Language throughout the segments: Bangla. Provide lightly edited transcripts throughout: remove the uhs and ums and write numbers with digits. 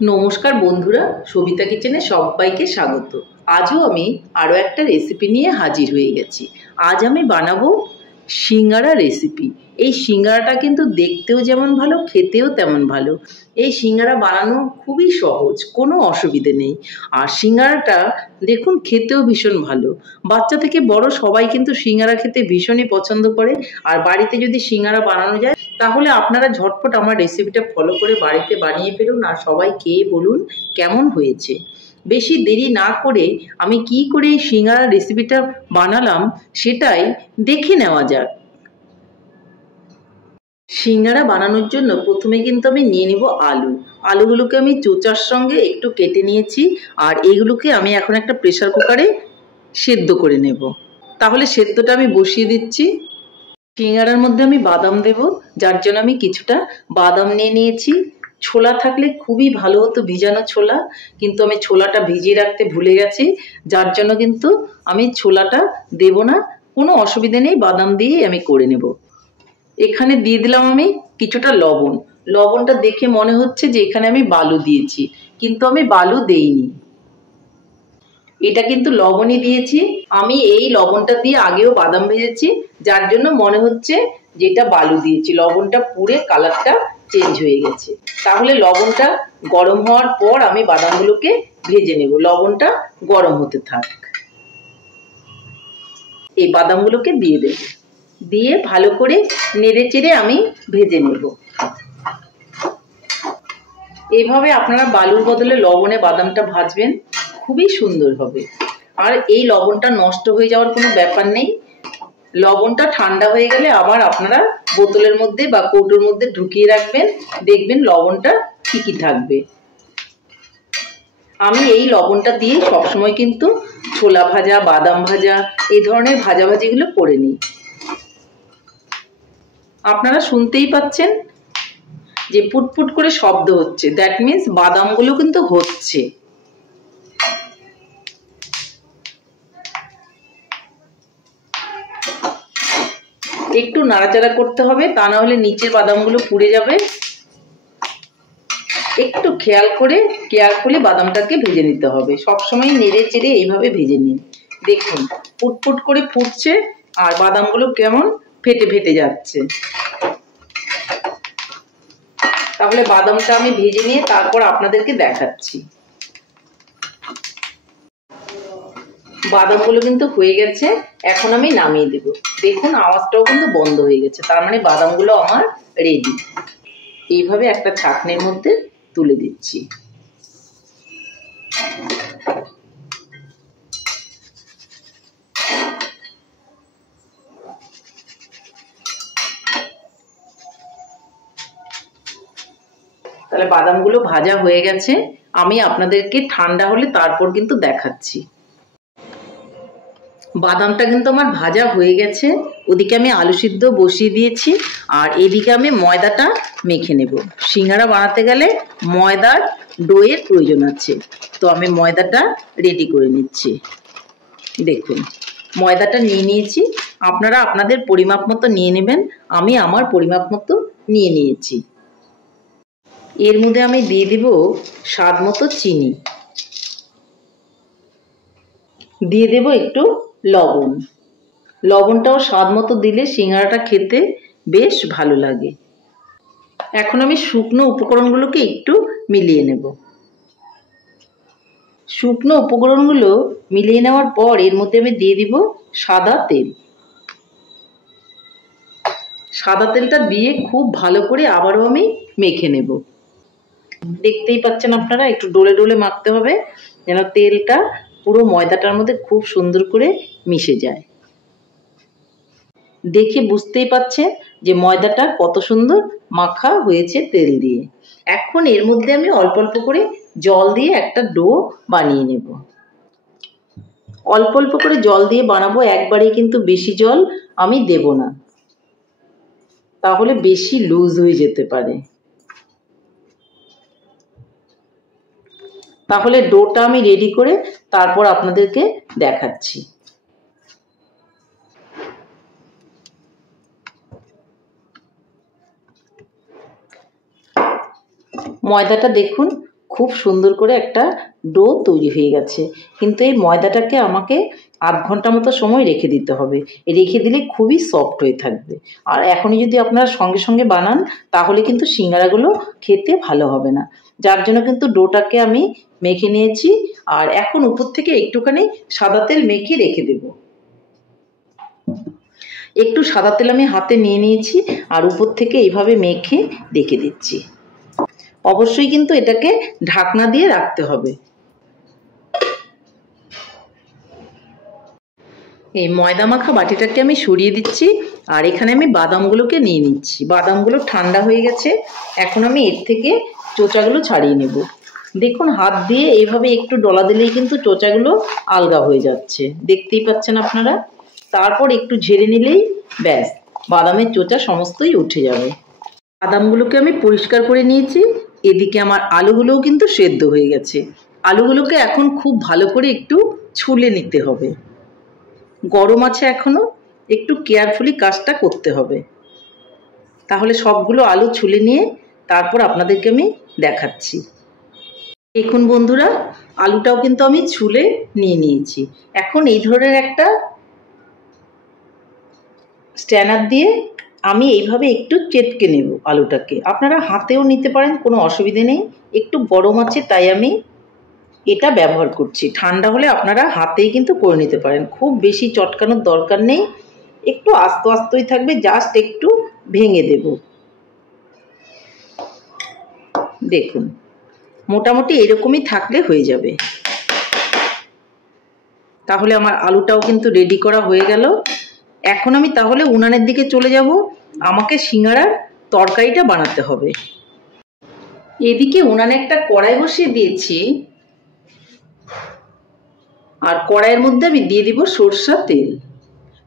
নমস্কার বন্ধুরা, সবিতা কিচেনে সবাইকে স্বাগত। আজও আমি আরও একটা রেসিপি নিয়ে হাজির হয়ে গেছি। আজ আমি বানাবো সিঙ্গারা রেসিপি। এই সিঙ্গারাটা কিন্তু দেখতেও যেমন ভালো, খেতেও তেমন ভালো। এই সিঙ্গারা বানানো খুবই সহজ, কোনো অসুবিধে নেই। আর সিঙ্গারাটা দেখুন খেতেও ভীষণ ভালো। বাচ্চা থেকে বড় সবাই কিন্তু সিঙ্গারা খেতে ভীষণই পছন্দ করে। আর বাড়িতে যদি সিঙ্গারা বানানো যায় তাহলে আপনারা ঝটপট আমার রেসিপিটা ফলো করে বাড়িতে বানিয়ে ফেলুন আর সবাই খেয়ে বলুন কেমন হয়েছে। বেশি দেরি না করে আমি কি করে এই সিঙ্গারা রেসিপিটা বানালাম সেটাই দেখে নেওয়া যাক। সিঙ্গারা বানানোর জন্য প্রথমে কিন্তু আমি নিয়ে নেব আলুগুলোকে আমি চোচার সঙ্গে একটু কেটে নিয়েছি। আর এগুলোকে আমি এখন একটা প্রেসার কুকারে সেদ্ধ করে নেব। তাহলে সেদ্ধটা আমি বসিয়ে দিচ্ছি। সিঙ্গারার মধ্যে আমি বাদাম দেব, যার জন্য আমি কিছুটা বাদাম নিয়ে নিয়েছি। ছোলা থাকলে খুবই ভালো হতো, ভিজানো ছোলা, কিন্তু আমি ছোলাটা ভিজিয়ে রাখতে ভুলে গেছি, যার জন্য কিন্তু আমি ছোলাটা দেব না। কোনো অসুবিধা নেই, বাদাম দিয়ে আমি করে নেব। এখানে দিয়ে দিলাম আমি কিছুটা লবণ। লবণটা দেখে মনে হচ্ছে যে এখানে আমি বালু দিয়েছি, কিন্তু আমি বালু দেইনি, এটা কিন্তু লবণই দিয়েছি। আমি এই লবণটা দিয়ে আগেও বাদাম ভেজেছি, যার জন্য মনে হচ্ছে যেটা বালু দিয়েছি। লবণটা পুড়ে কালারটা চেঞ্জ হয়ে গেছে। তাহলে লবণটা গরম হওয়ার পর আমি বাদামগুলোকে ভেজে নেব। লবণটা গরম হতে থাক। এই বাদামগুলোকে দিয়ে দেব, দিয়ে ভালো করে নেড়ে চেড়ে আমি ভেজে নেব। এইভাবে আপনারা বালুর বদলে লবণে বাদামটা ভাজবেন, খুবই সুন্দর হবে। আর এই লবণটা নষ্ট হয়ে যাওয়ার কোনো ব্যাপার নেই। লবণটা ঠান্ডা হয়ে গেলে আবার আপনারা বোতলের মধ্যে বা কৌটোর মধ্যে ঢুকিয়ে রাখবেন, দেখবেন লবণটা ঠিকই থাকবে। আমি এই লবণটা দিয়ে সবসময় কিন্তু ছোলা ভাজা, বাদাম ভাজা, এই ধরনের ভাজাভাজিগুলো করে নিই। আপনারা শুনতেই পাচ্ছেন যে পুটপুট করে শব্দ হচ্ছে, দ্যাট মিন্স বাদামগুলো কিন্তু হচ্ছে। একটু নাড়াচাড়া করতে হবে, তা না হলে নিচের বাদামগুলো পুড়ে যাবে। একটু কেয়ারফুলি বাদামটাকে ভেজে নিতে হবে। সবসময় নেড়ে চেড়ে এইভাবে ভেজে নিন। দেখুন পুটপুট করে ফুটছে আর বাদামগুলো কেমন ফেটে ফেটে যাচ্ছে। তাহলে বাদামটা আমি ভেজে নিয়ে তারপর আপনাদেরকে দেখাচ্ছি। বাদামগুলো কিন্তু হয়ে গেছে, এখন আমি নামিয়ে দেব। দেখুন আওয়াজটাও কিন্তু বন্ধ হয়ে গেছে, তার মানে বাদামগুলো আমার রেডি। এইভাবে একটা ছাঁকনির মধ্যে তুলে দিচ্ছি। তাহলে বাদামগুলো ভাজা হয়ে গেছে, আমি আপনাদেরকে ঠান্ডা হলে তারপর কিন্তু দেখাচ্ছি। বাদামটা কিন্তু আমার ভাজা হয়ে গেছে। ওদিকে আমি আলু সিদ্ধ বসিয়ে দিয়েছি আর এদিকে আমি ময়দাটা মেখে নেব। সিঙ্গারা বানাতে গেলে ময়দার ডোয়ের প্রয়োজন আছে, তো আমি ময়দাটা রেডি করে নিচ্ছি। দেখুন ময়দাটা নিয়ে নিয়েছি, আপনারা আপনাদের পরিমাপ মতো নিয়ে নেবেন। আমি আমার পরিমাপ মতো নিয়ে নিয়েছি। এর মধ্যে আমি দিয়ে দেব স্বাদ মতো চিনি, দিয়ে দেব একটু লবণ। লবণটাও স্বাদ মতো দিলে সিঙ্গারাটা খেতে বেশ ভালো লাগে। এখন আমি শুকনো উপকরণগুলোকে একটু মিলিয়ে নেব। শুকনো উপকরণগুলো মিলিয়ে নেওয়ার পর এর মধ্যে আমি দিয়ে দিব সাদা তেল। সাদা তেলটা দিয়ে খুব ভালো করে আবারও আমি মেখে নেব। দেখতেই পাচ্ছেন আপনারা, একটু ডোলে ডোলে মাখতে হবে যেন তেলটা পুরো ময়দাটার মধ্যে খুব সুন্দর করে মিশে যায়। দেখে বুঝতেই পাচ্ছেন যে ময়দাটা কত সুন্দর মাখা হয়েছে তেল দিয়ে। এখন এর মধ্যে আমি অল্প অল্প করে জল দিয়ে একটা ডো বানিয়ে নেব। অল্প অল্প করে জল দিয়ে বানাবো, একবারেই কিন্তু বেশি জল আমি দেব না, তাহলে বেশি লুজ হয়ে যেতে পারে। তাহলে ডোটা আমি রেডি করে তারপর আপনাদেরকে দেখাচ্ছি। ময়দাটা দেখুন খুব সুন্দর করে একটা ডো তৈরি হয়ে গেছে। কিন্তু এই ময়দাটাকে আমাকে আধ ঘন্টা মতো সময় রেখে দিতে হবে। রেখে দিলে খুবই সফট হয়ে থাকবে। আর এখনই যদি আপনারা সঙ্গে সঙ্গে বানান তাহলে কিন্তু সিঙ্গারাগুলো খেতে ভালো হবে না। যার জন্য কিন্তু ডোটাকে আমি মেখে নিয়েছি। আর এখন উপর থেকে একটুখানি সাদা তেল মেখে রেখে দেব। একটু সাদা তেল আমি হাতে নিয়ে নিয়েছি আর উপর থেকে এইভাবে মেখে রেখে দিচ্ছি। অবশ্যই কিন্তু এটাকে ঢাকনা দিয়ে রাখতে হবে। এই ময়দা মাখা বাটিটাকে আমি সরিয়ে দিচ্ছি আর এখানে আমি বাদামগুলোকে নিয়ে নিচ্ছি। বাদামগুলো ঠান্ডা হয়ে গেছে। এখন আমি এর থেকে চোচাগুলো ছাড়িয়ে নেব। দেখুন হাত দিয়ে এইভাবে একটু ডলা দিলেই কিন্তু চোচাগুলো আলগা হয়ে যাচ্ছে, দেখতেই পাচ্ছেন আপনারা। তারপর একটু ঝেড়ে নিলেই ব্যাস বাদামের চোচা সমস্তই উঠে যাবে। বাদামগুলোকে আমি পরিষ্কার করে নিয়েছি। এদিকে আমার আলুগুলোও কিন্তু সেদ্ধ হয়ে গেছে। আলুগুলোকে এখন খুব ভালো করে একটু ছুলে নিতে হবে। গরম আছে এখনো, একটু কেয়ারফুলি কাজটা করতে হবে। তাহলে সবগুলো আলু ছুলে নিয়ে তারপর আপনাদেরকে আমি দেখাচ্ছি। দেখুন বন্ধুরা, আলুটাও কিন্তু আমি ছুলে নিয়ে নিয়েছি। এখন এই ধরনের একটা স্ট্যানার দিয়ে আমি এইভাবে একটু চেটকে নেব আলুটাকে। আপনারা হাতেও নিতে পারেন, কোনো অসুবিধে নেই। একটু গরম আছে তাই আমি এটা ব্যবহার করছি। ঠান্ডা হলে আপনারা হাতেই কিন্তু করে নিতে পারেন। খুব বেশি চটকানোর দরকার নেই, একটু আস্তে আস্তেই থাকবে, জাস্ট একটু ভেঙে দেব। দেখুন মোটামুটি এরকমই থাকলে হয়ে যাবে। তাহলে আমার আলুটাও কিন্তু রেডি করা হয়ে গেল। এখন আমি তাহলে উনানের দিকে চলে যাব। আমাকে সিঙ্গারার তরকারিটা বানাতে হবে। এদিকে উনানে একটা কড়াই বসিয়ে দিয়েছি আর কড়াইয়ের মধ্যে আমি দিয়ে দিব সরষের তেল।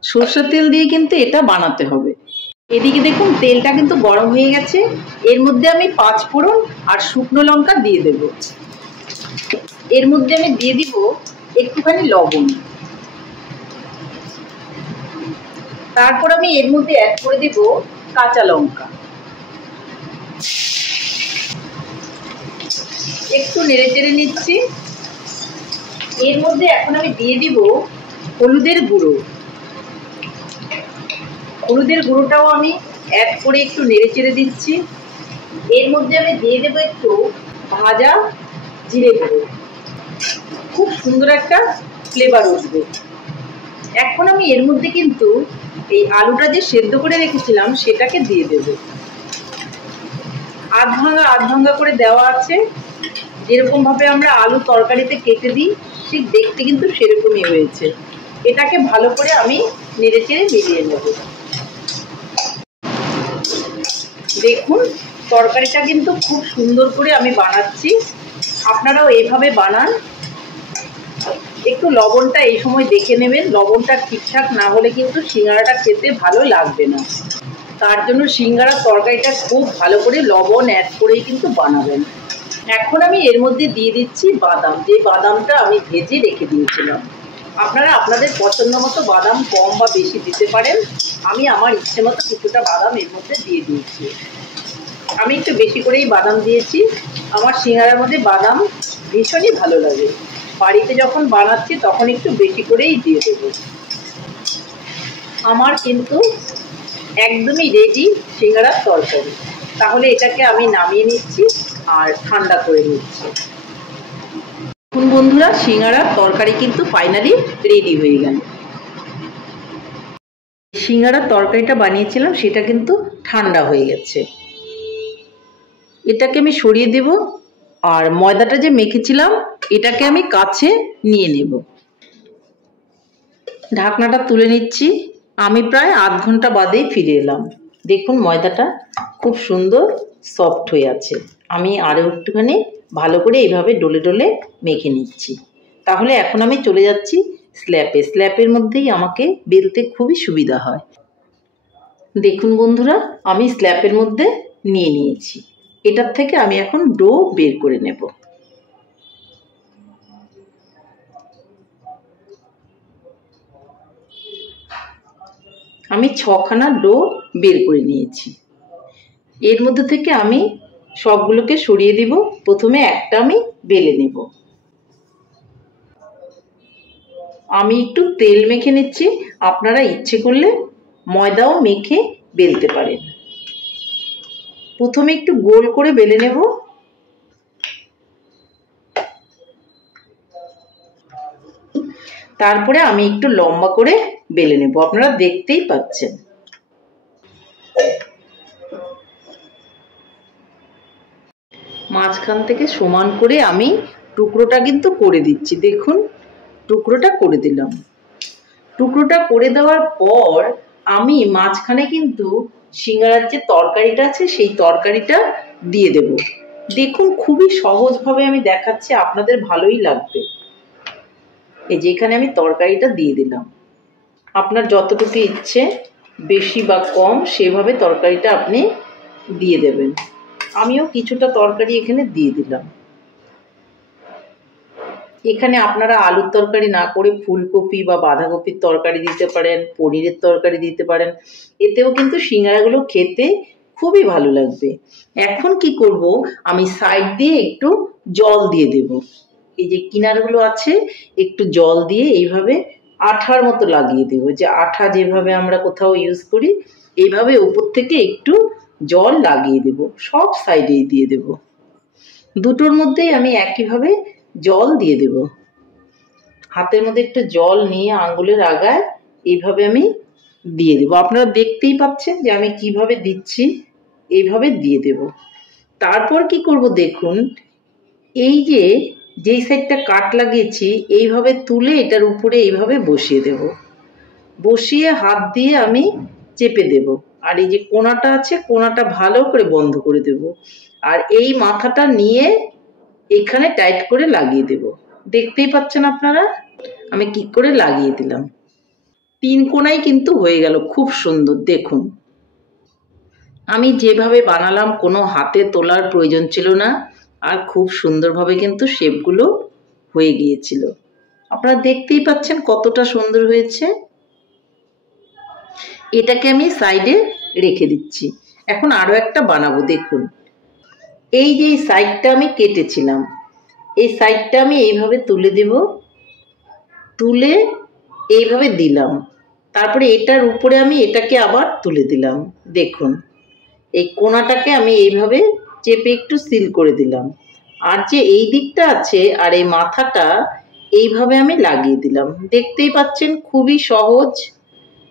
সরষের তেল দিয়ে কিন্তু এটা বানাতে হবে। এদিকে দেখুন তেলটা কিন্তু গরম হয়ে গেছে। এর মধ্যে আমি 5 ফোড়ন আর শুকনো লঙ্কা দিয়ে দেব। এর মধ্যে আমি দিয়ে দিব একটুখানি লবণ। তারপর আমি এর মধ্যে অ্যাড করে দেব কাঁচা লঙ্কা। একটু নেড়ে চেড়ে নিচ্ছি। এর মধ্যে এখন আমি দিয়ে দিব হলুদের গুঁড়ো। হলুদের গুঁড়োটাও আমি অ্যাড করে একটু নেড়ে চেড়ে দিচ্ছি। এর মধ্যে আমি দিয়ে দেবো একটু ভাজা জিরে গুঁড়ো। খুব সুন্দর একটা ফ্লেভার উঠবে। এখন আমি এর মধ্যে কিন্তু এই আলুটা যে সেদ্ধ করে রেখেছিলাম সেটাকে দিয়ে দেব। আধ ভাঙা করে দেওয়া আছে। যেরকম ভাবে আমরা আলু তরকারিতে কেটে দিই ঠিক দেখতে কিন্তু সেরকমই হয়েছে। এটাকে ভালো করে আমি নেড়ে চেড়ে মিলিয়ে নেব। দেখুন তরকারিটা কিন্তু খুব সুন্দর করে আমি বানাচ্ছি। আপনারাও এইভাবে বানান। একটু লবণটা এই সময় দেখে নেবেন। লবণটা ঠিকঠাক না হলে কিন্তু সিঙ্গারাটা খেতে ভালো লাগবে না। তার জন্য সিঙ্গারার তরকারিটা খুব ভালো করে লবণ অ্যাড করেই কিন্তু বানাবেন। এখন আমি এর মধ্যে দিয়ে দিচ্ছি বাদাম, যে বাদামটা আমি ভেজে রেখে দিয়েছিলাম। আপনারা আপনাদের পছন্দ মতো বাদাম কম বা বেশি দিতে পারেন। আমি আমার ইচ্ছে মতো কিছুটা বাদাম এর মধ্যে দিয়ে দিয়েছি। আমি একটু বেশি করেই বাদাম দিয়েছি। আমার সিঙ্গারার মধ্যে বাদাম ভীষণই ভালো লাগে। বাড়িতে যখন বানাচ্ছি তখন একটু বেশি করেই দিয়ে দেবো। আমার কিন্তু একদমই রেডি সিঙ্গারার তরকারি। তাহলে এটাকে আমি নামিয়ে নিচ্ছি আর ঠান্ডা করে নিচ্ছি। এখন বন্ধুরা সিঙ্গারার তরকারি কিন্তু ফাইনালি রেডি হয়ে গেল। সিঙ্গারার তরকারিটা বানিয়েছিলাম সেটা কিন্তু ঠান্ডা হয়ে গেছে। এটাকে আমি সরিয়ে দেব আর ময়দাটা যে মেখেছিলাম এটাকে আমি কাছে নিয়ে নেব। ঢাকনাটা তুলে নিচ্ছি। আমি প্রায় আধ ঘন্টা বাদেই ফিরে এলাম। দেখুন ময়দাটা খুব সুন্দর সফট হয়ে আছে। আমি আরও একটুখানি ভালো করে এইভাবে ডলে ডলে মেখে নিচ্ছি। তাহলে এখন আমি চলে যাচ্ছি স্ল্যাপে। স্ল্যাপের মধ্যেই আমাকে বেলতে খুবই সুবিধা হয়। দেখুন বন্ধুরা আমি স্ল্যাপের মধ্যে নিয়ে নিয়েছি। এটার থেকে আমি এখন ডো বের করে নেব। আমি 6খানা ডো বের করে নিয়েছি। এর মধ্যে থেকে আমি সবগুলোকে সরিয়ে দিব। প্রথমে একটা আমি বেলে নেব। আমি একটু তেল মেখে নিচ্ছি, আপনারা ইচ্ছে করলে ময়দাও মেখে বেলতে পারেন। প্রথমে একটু গোল করে বেলে নেব। তারপরে আমি একটু লম্বা করে বেলে নেব, আপনারা দেখতেই পাচ্ছেন। মাঝখান থেকে সমান করে আমি টুকরোটা কিন্তু করে দিচ্ছি। দেখুন, টুকরোটা করে দিলাম। টুকরোটা করে দেওয়ার পর আমি মাঝখানে কিন্তু সিঙ্গারার যে তরকারিটা আছে সেই তরকারিটা দিয়ে দেব। দেখুন, খুবই সহজভাবে আমি দেখাচ্ছি, আপনাদের ভালোই লাগবে। এই যে এখানে আমি তরকারিটা দিয়ে দিলাম। আপনার যতটুকু ইচ্ছে, বেশি বা কম, সেভাবে তরকারিটা আপনি দিয়ে দেবেন। আমিও কিছুটা তরকারি এখানে দিয়ে দিলাম। এখানে আপনারা আলুর তরকারি না করে ফুলকপি বা বাঁধাকপির তরকারি দিতে পারেন, পনিরের তরকারি দিতে পারেন। এতেও কিন্তু সিঙ্গারাগুলো খেতে খুবই ভালো লাগবে। এখন কি করব, আমি সাইড দিয়ে একটু জল দিয়ে দেব। এই যে কিনারগুলো আছে, একটু জল দিয়ে এইভাবে আঠার মতো লাগিয়ে দেব। যে আঠা যেভাবে আমরা কোথাও ইউজ করি, এইভাবে উপর থেকে একটু জল লাগিয়ে দেব। সব সাইডেই দিয়ে দেব। দুটোর মধ্যেই আমি একইভাবে জল দিয়ে দেব। হাতের মধ্যে একটু জল নিয়ে আঙ্গুলের আগায় এইভাবে আমি দিয়ে দেব। আপনারা দেখতেই পাচ্ছেন যে আমি কিভাবে দিচ্ছি, এইভাবে দিয়ে দেব। তারপর কি করব দেখুন, এই যে যেই সাইডটা কাট লাগিয়েছি এইভাবে তুলে এটার উপরে এইভাবে বসিয়ে দেব। বসিয়ে হাত দিয়ে আমি চেপে দেব। আর এই যে কোণাটা আছে, কোণাটা ভালো করে বন্ধ করে দেব। আর এই মাথাটা নিয়ে এখানে টাইট করে লাগিয়ে দেব। দেখতেই পাচ্ছেন আপনারা আমি কি করে লাগিয়ে দিলাম। 3 কোণায় কিন্তু হয়ে গেল, খুব সুন্দর। দেখুন, আমি যেভাবে বানালাম কোনো হাতে তোলার প্রয়োজন ছিল না, আর খুব সুন্দরভাবে কিন্তু শেপগুলো হয়ে গিয়েছিল। আপনারা দেখতেই পাচ্ছেন কতটা সুন্দর হয়েছে। এটাকে আমি সাইডে রেখে দিচ্ছি। এখন আরো একটা বানাবো। দেখুন, এই যে সাইডটা আমি কেটেছিলাম, এই সাইডটা আমি এইভাবে তুলে দেব। তুলে এইভাবে দিলাম। তারপরে এটার উপরে আমি এটাকে আবার তুলে দিলাম। দেখুন, এই কোণাটাকে আমি এইভাবে চেপে একটু সিল করে দিলাম। আর যে এই দিকটা আছে আর এই মাথাটা এইভাবে আমি লাগিয়ে দিলাম। দেখতেই পাচ্ছেন খুবই সহজ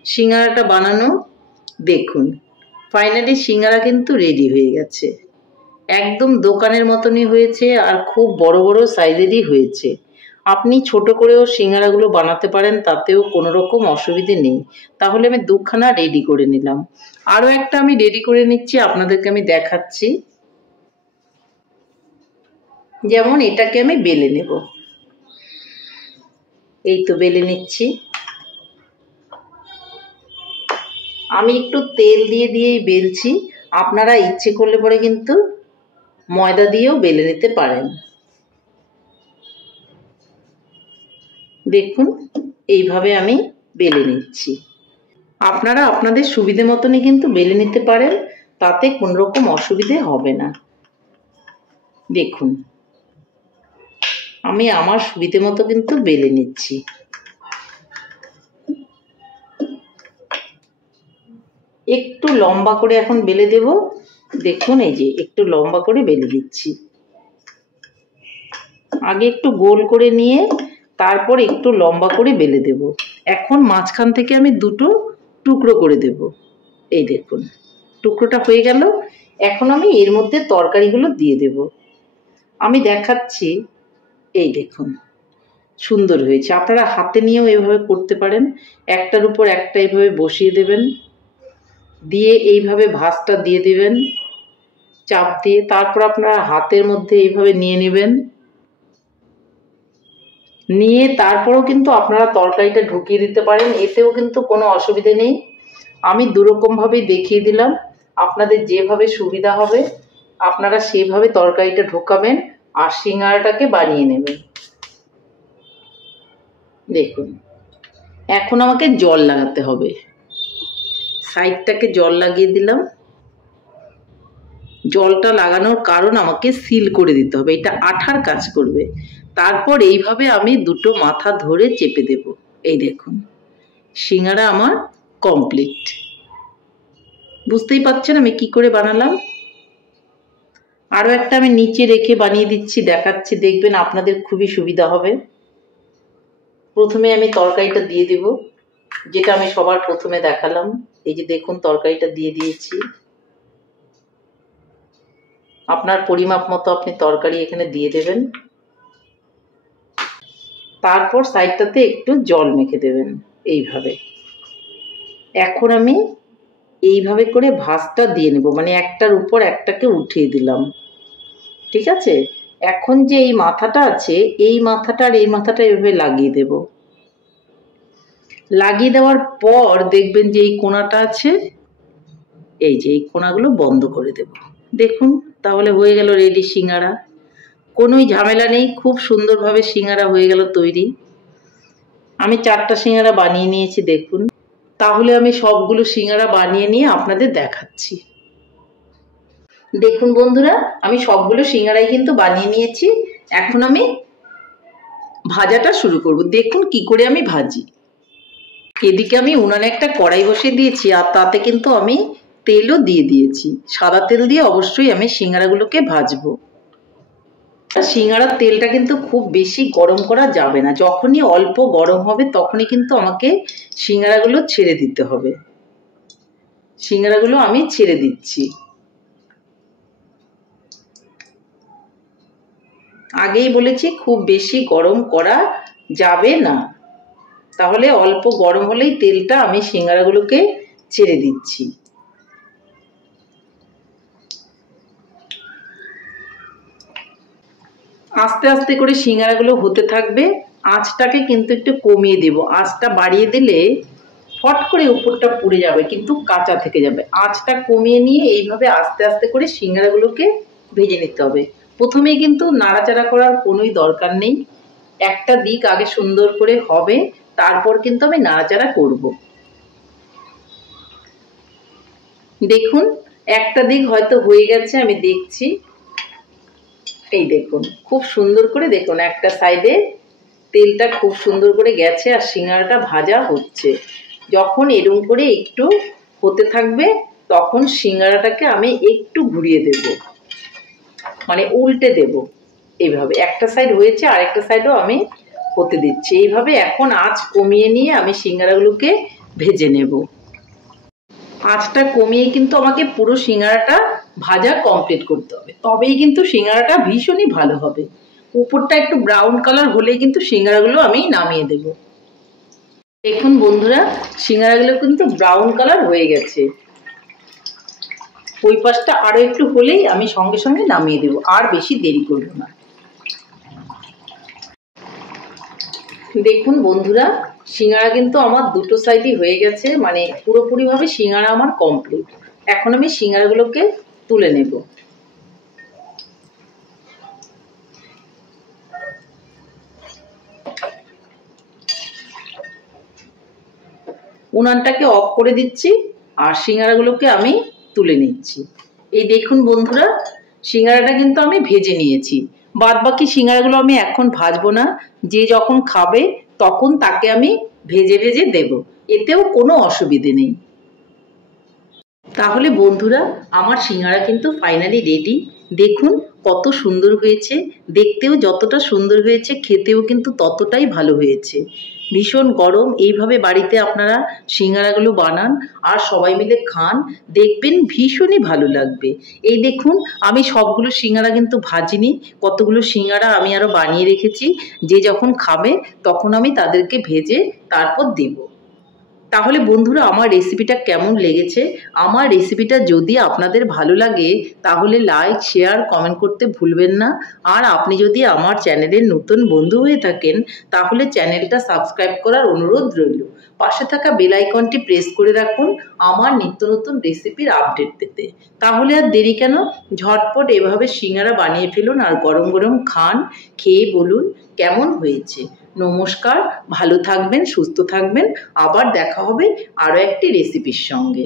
সিঙ্গারাটা বানানো। দেখুন, ফাইনালি সিঙ্গারা কিন্তু রেডি হয়ে গেছে। একদম দোকানের মতনই হয়েছে, আর খুব বড় বড় সাইজেরই হয়েছে। আপনি ছোট করেও সিঙ্গারাগুলো বানাতে পারেন, তাতেও কোনো রকম অসুবিধে নেই। তাহলে আমি 2খানা রেডি করে নিলাম। আরও একটা আমি রেডি করে নিচ্ছি, আপনাদেরকে আমি দেখাচ্ছি। যেমন এটাকে আমি বেলে নেব। এই তো বেলে নিচ্ছি। আমি একটু তেল দিয়েই বেলছি। আপনারা ইচ্ছে করলে পরে কিন্তু ময়দা দিয়েও বেলে নিতে পারেন। দেখুন, এইভাবে আমি বেলে নিচ্ছি। আপনারা আপনাদের সুবিধে মতনই কিন্তু বেলে নিতে পারেন, তাতে কোনো রকম অসুবিধে হবে না। দেখুন, আমি আমার সুবিধে মতো কিন্তু বেলে নিচ্ছি। একটু লম্বা করে এখন বেলে দেব। দেখুন, এই যে একটু লম্বা করে বেলে দিচ্ছি। আগে একটু গোল করে নিয়ে তারপর একটু লম্বা করে বেলে দেব। এখন মাঝখান থেকে আমি দুটো টুকরো করে দেব। এই দেখুন, টুকরোটা হয়ে গেল। এখন আমি এর মধ্যে তরকারিগুলো দিয়ে দেব। আমি দেখাচ্ছি। এই দেখুন, সুন্দর হয়েছে। আপনারা হাতে নিয়েও এভাবে করতে পারেন। একটার উপর একটা এইভাবে বসিয়ে দেবেন, দিয়ে এইভাবে ভাঁজটা দিয়ে দেবেন চাপ দিয়ে। তারপর আপনারা হাতের মধ্যে এইভাবে নিয়ে নেবেন। নিয়ে তারপরেও কিন্তু আপনারা তরকারিটা ঢুকিয়ে দিতে পারেন, এতেও কিন্তু কোনো অসুবিধে নেই। আমি দুরকমভাবেই দেখিয়ে দিলাম। আপনাদের যেভাবে সুবিধা হবে আপনারা সেভাবে তরকারিটা ঢোকাবেন আর সিঙ্গারাটাকে বানিয়ে নেবেন। দেখুন, এখন আমাকে জল লাগাতে হবে। সাইডটাকে জল লাগিয়ে দিলাম। জলটা লাগানোর কারণ আমাকে সিল করে দিতে হবে, এটা আঠার কাজ করবে। তারপর এইভাবে আমি দুটো মাথা ধরে চেপে দেব। এই দেখুন সিঙ্গারা আমার কমপ্লিট। বুঝতেই পারছেন আমি কি করে বানালাম। আরও একটা আমি নিচে রেখে বানিয়ে দিচ্ছি, দেখাচ্ছি, দেখবেন আপনাদের খুবই সুবিধা হবে। প্রথমে আমি তরকারিটা দিয়ে দেব, যেটা আমি সবার প্রথমে দেখালাম। এই যে দেখুন তরকারিটা দিয়ে দিয়েছি। আপনার পরিমাপ মতো আপনি তরকারি এখানে দিয়ে দেবেন। তারপর সাইডটাতে একটু জল মেখে দেবেন এইভাবে। এখন আমি এইভাবে করে ভাঁজটা দিয়ে নেব, মানে একটার উপর একটাকে উঠিয়ে দিলাম। ঠিক আছে, এখন যে এই মাথাটা আছে এই মাথাটা আর এই মাথাটা এইভাবে লাগিয়ে দেব। লাগিয়ে দেওয়ার পর দেখবেন যে এই কোণাটা আছে, এই যে এই কোণাগুলো বন্ধ করে দেব। দেখুন তাহলে হয়ে গেল রেডি সিঙ্গারা। কোনোই ঝামেলা নেই, খুব সুন্দরভাবে সিঙ্গারা হয়ে গেল তৈরি। আমি 4টা সিঙ্গারা বানিয়ে নিয়েছি দেখুন। তাহলে আমি সবগুলো সিঙ্গারা বানিয়ে নিয়ে আপনাদের দেখাচ্ছি। দেখুন বন্ধুরা, আমি সবগুলো সিঙ্গারাই কিন্তু বানিয়ে নিয়েছি। এখন আমি ভাজাটা শুরু করব। দেখুন কি করে আমি ভাজি। এদিকে আমি উনানে একটা কড়াই বসিয়ে দিয়েছি, আর তাতে কিন্তু আমি তেলও দিয়ে দিয়েছি। সাদা তেল দিয়ে অবশ্যই আমি সিঙ্গারাগুলোকে ভাজবো। সিঙ্গারার তেলটা কিন্তু খুব বেশি গরম করা যাবে না, যখনই অল্প গরম হবে তখনই কিন্তু আমাকে সিঙ্গারাগুলো ছেড়ে দিতে হবে। সিঙ্গারাগুলো আমি ছেড়ে দিচ্ছি। আগেই বলেছি খুব বেশি গরম করা যাবে না, তাহলে অল্প গরম হলেই তেলটা আমি সিঙ্গারাগুলোকে ছেড়ে দিচ্ছি। আস্তে আস্তে করে সিঙ্গারাগুলো হতে থাকবে। আঁচটাকে কিন্তু একটু কমিয়ে দেব, আঁচটা বাড়িয়ে দিলে ফট করে উপরটা পুড়ে যাবে, কিন্তু কাঁচা থেকে যাবে। আঁচটা কমিয়ে নিয়ে এইভাবে আস্তে আস্তে করে সিঙ্গারাগুলোকে ভেজে নিতে হবে। প্রথমেই কিন্তু নাড়াচাড়া করার কোনোই দরকার নেই, একটা দিক আগে সুন্দর করে হবে, তারপর কিন্তু আমি নাড়াচাড়া করব। দেখুন একটা দিক হয়তো হয়ে গেছে, আমি দেখছি। এই দেখুন খুব সুন্দর করে, দেখুন একটা সাইডে তেলটা খুব সুন্দর করে গেছে আর সিঙ্গারাটা ভাজা হচ্ছে। যখন এরকম করে একটু হতে থাকবে তখন সিঙ্গারাটাকে আমি একটু ঘুরিয়ে দেব, মানে উল্টে দেব। এইভাবে একটা সাইড হয়েছে আর একটা সাইডও আমি হতে দিচ্ছি। এইভাবে এখন আঁচ কমিয়ে নিয়ে আমি সিঙ্গারাগুলোকে ভেজে নেব। আঁচটা কমিয়ে কিন্তু আমাকে পুরো সিঙ্গারাটা ভাজা কমপ্লিট করতে হবে, তবেই কিন্তু সিঙ্গারাটা ভীষণই ভালো হবে। উপরটা একটু ব্রাউন কালার হলেই কিন্তু সিঙ্গারাগুলো আমি নামিয়ে দেব। দেখুন বন্ধুরা, সিঙ্গারাগুলো কিন্তু ব্রাউন কালার হয়ে গেছে। ওই পাশটা আরো একটু হলেই আমি সঙ্গে সঙ্গে নামিয়ে দেব, আর বেশি দেরি করব না। দেখুন বন্ধুরা, সিঙ্গারা কিন্তু আমার দুটো সাইডই হয়ে গেছে, মানে পুরোপুরিভাবে সিঙ্গারা আমার কমপ্লিট। এখন আমি সিঙ্গারাগুলোকে তুলে নেব। উনানটাকে অফ করে দিচ্ছি আর সিঙ্গারাগুলোকে আমি তুলে নিচ্ছি। এই দেখুন বন্ধুরা, সিঙ্গারাটা কিন্তু আমি ভেজে নিয়েছি। বাদ বাকি সিঙ্গারাগুলো আমি এখন ভাজবো না, যে যখন খাবে তখন তাকে আমি ভেজে ভেজে দেব, এতেও কোনো অসুবিধে নেই। তাহলে বন্ধুরা, আমার সিঙ্গারা কিন্তু ফাইনালি রেডি। দেখুন কত সুন্দর হয়েছে, দেখতেও যতটা সুন্দর হয়েছে খেতেও কিন্তু ততটাই ভালো হয়েছে। ভীষণ গরম, এইভাবে বাড়িতে আপনারা সিঙ্গারাগুলো বানান আর সবাই মিলে খান, দেখবেন ভীষণই ভালো লাগবে। এই দেখুন আমি সবগুলো সিঙ্গারা কিন্তু ভাজিনি, কতগুলো সিঙ্গারা আমি আরও বানিয়ে রেখেছি, যে যখন খাবে তখন আমি তাদেরকে ভেজে তারপর দেব। তাহলে বন্ধুরা, আমার রেসিপিটা কেমন লেগেছে? আমার রেসিপিটা যদি আপনাদের ভালো লাগে তাহলে লাইক, শেয়ার, কমেন্ট করতে ভুলবেন না। আর আপনি যদি আমার চ্যানেলের নতুন বন্ধু হয়ে থাকেন তাহলে চ্যানেলটা সাবস্ক্রাইব করার অনুরোধ রইল। পাশে থাকা বেল আইকনটি প্রেস করে রাখুন আমার নিত্য নতুন রেসিপির আপডেট পেতে। তাহলে আর দেরি কেন, ঝটপট এভাবে সিঙ্গারা বানিয়ে ফেলুন আর গরম গরম খান, খেয়ে বলুন কেমন হয়েছে। নমস্কার, ভালো থাকবেন, সুস্থ থাকবেন, আবার দেখা হবে আরও একটি রেসিপির সঙ্গে।